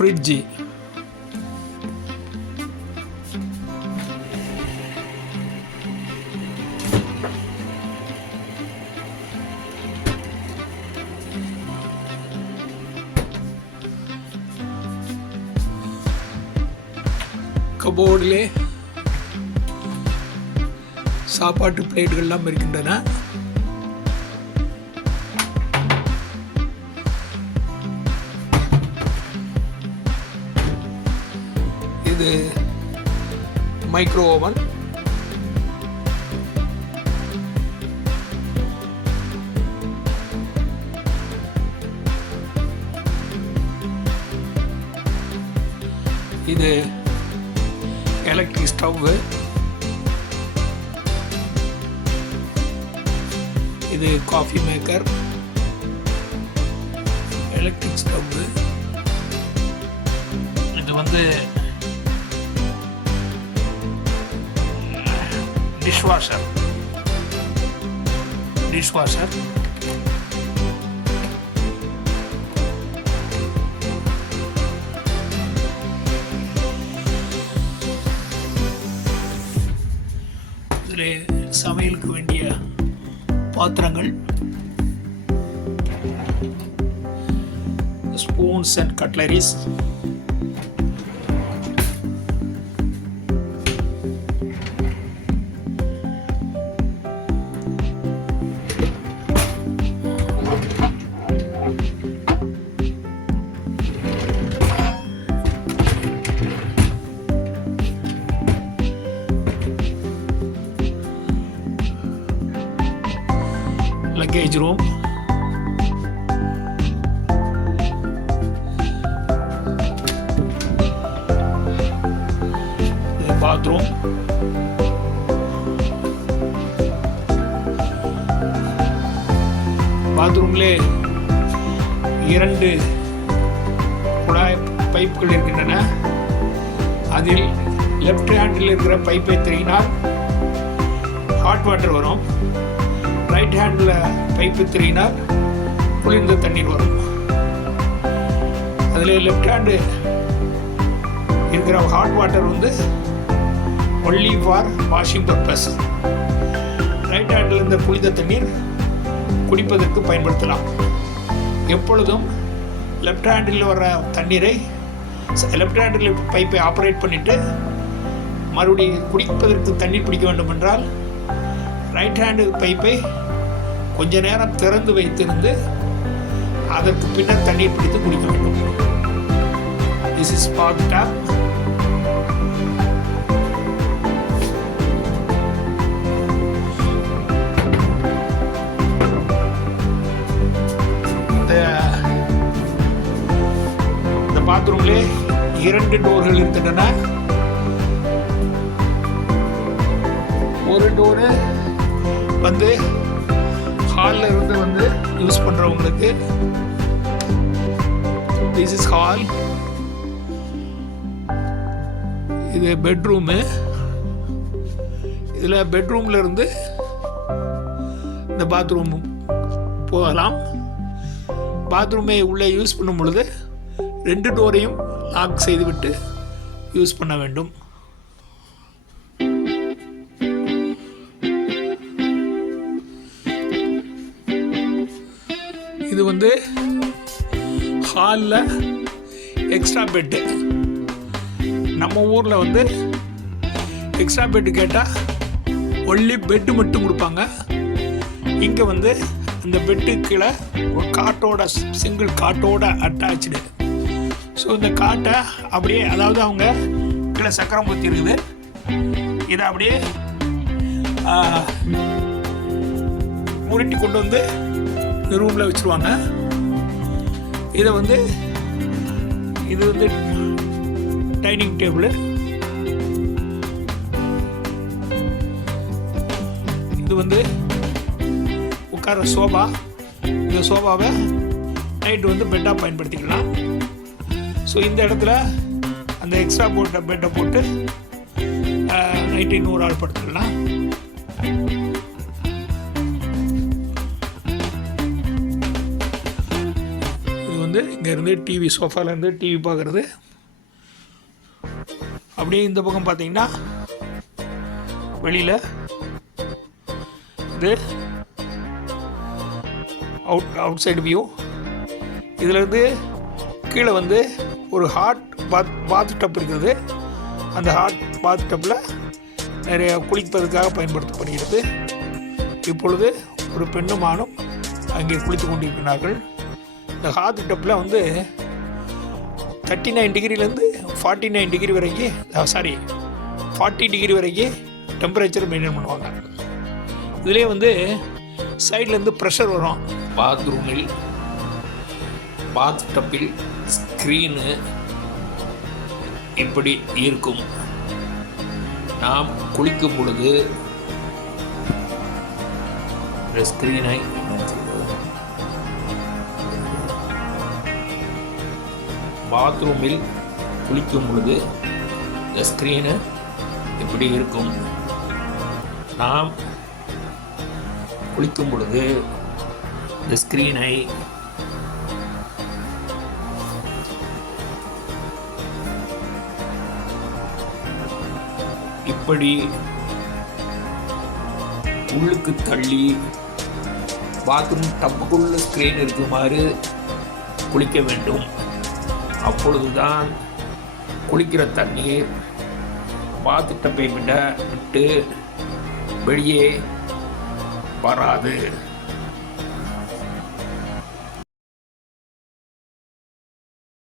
Fridge. கபோர்டிலே சாப்பாட்டு பிளேட்டுகள்லாம் இருக்கின்றன. இது மைக்ரோ ஓவன். இது எலக்ட்ரிக் ஸ்டவ். இது காஃபி மேக்கர். Electric stove. இது வந்து டிஷ்வாஷர். இதில் சமையலுக்கு வேண்டிய பாத்திரங்கள், spoons and cutleries. Luggage room. The bathroom. பாத்ரூம்லே 2 குழாய் பைப்புகள் இருக்கின்றன. அதில் லெஃப்ட் ஹேண்டில் இருக்கிற பைப்பை திருகினால் ஹாட் வாட்டர் வரும். ரைட் ஹேண்டில் பைப்பு திருகினால் குளிர்ந்த தண்ணீர் வரும். அதில் லெஃப்ட் ஹேண்டு இருக்கிற ஹாட் வாட்டர் வந்து only for washing purpose. Right handle இருந்த குளிர்ந்த தண்ணீர் குடிப்பதற்கு பயன்படுத்தலாம். எப்பொழுதும் லெஃப்ட் ஹேண்டில் வர தண்ணீரை லெஃப்ட் ஹேண்டில் பைப்பை ஆப்ரேட் பண்ணிவிட்டு மறுபடியும் குடிப்பதற்கு தண்ணீர் பிடிக்க வேண்டும் என்றால் ரைட் ஹேண்டு பைப்பை கொஞ்ச நேரம் திறந்து வைத்திருந்து அதற்கு பின்னர் தண்ணீர் பிடித்து குடிக்க வேண்டும். This is bath tap. இந்த பாத்ரூம்லே 2 டோர்கள் இருக்கின்றன. ஒரு டோரு வந்து ஹாலில் இருந்து வந்து யூஸ் பண்ணுறவங்களுக்கு. This is hall. இது பெட்ரூமு. இதில் பெட்ரூமில் இருந்து இந்த பாத்ரூம் போகலாம். பாத்ரூமை உள்ளே யூஸ் பண்ணும் பொழுது 2 டோரையும் லாக் செய்துவிட்டு யூஸ் பண்ண வேண்டும். இது வந்து ஹாலில் எக்ஸ்ட்ரா பெட்டு. நம்ம ஊரில் வந்து எக்ஸ்ட்ரா பெட்டு கேட்டால் ஒன்லி பெட்டு மட்டும் கொடுப்பாங்க. இங்கே வந்து அந்த பெட்டு கீழே ஒரு காட்டோட சிங்கிள் காட்டோட அட்டாச்சு. ஸோ இந்த காட்டை அப்படியே, அதாவது அவங்க கீழே சக்கரம் ஊற்றி இருக்குது, இதை அப்படியே உருட்டி கொண்டு வந்து இந்த ரூமில் வச்சுருவாங்க. இதை வந்து இது வந்து டைனிங் டேபிள். இது வந்து உட்கார சோபா. இந்த சோபாவை நைட்டு வந்து பெட்டாக பயன்படுத்திக்கலாம். ஸோ இந்த இடத்துல அந்த எக்ஸ்ட்ரா போட்ட பெட்டை போட்டு நைட்டு இன்னொரு ஆள் படுத்துக்கலாம். வந்து இங்கேருந்து டிவி சோஃபாலேருந்து டிவி பார்க்குறது. அப்படியே இந்த பக்கம் பார்த்தீங்கன்னா வெளியில் இது அவுட் சைடு வியூ. இதிலேருந்து கீழே வந்து ஒரு ஹாட் பாத் டப் இருக்குது. அந்த ஹாட் பாத் டப்பில் நிறைய குளிப்பதற்காக பயன்படுத்தப்படுகிறது. இப்பொழுது ஒரு பெண்ணும் ஆணும் அங்கே குளித்து கொண்டிருக்கிறார்கள். இந்த ஹாட் டப்பில் வந்து 39 டிகிரிலேருந்து 49 டிகிரி வரைக்கும் 40 டிகிரி வரைக்கும் டெம்பரேச்சர் மெயின்டைன் பண்ணுவாங்க. இதிலே வந்து சைட்லேருந்து ப்ரெஷர் வரும். பாத்ரூமில் பாத் டப்பில் ஸ்க்ரீனு இப்படி இருக்கும். நாம் குளிக்கும் பொழுது இந்த ஸ்க்ரீனை பாத்ரூமில் குளிக்கும் பொழுது இந்த ஸ்க்ரீனு இப்படி இருக்கும். நாம் குளிக்கும் பொழுது இந்த ஸ்க்ரீனை இப்படி உள்ளுக்கு தள்ளி பாத்ரூம் டப்புக்குள்ள ஸ்க்ரீன் இருக்குமாறு குளிக்க வேண்டும். அப்பொழுதுதான் குளிக்கிற தண்ணீர் பாத் டப்பை விட்டு வெளியே வராது.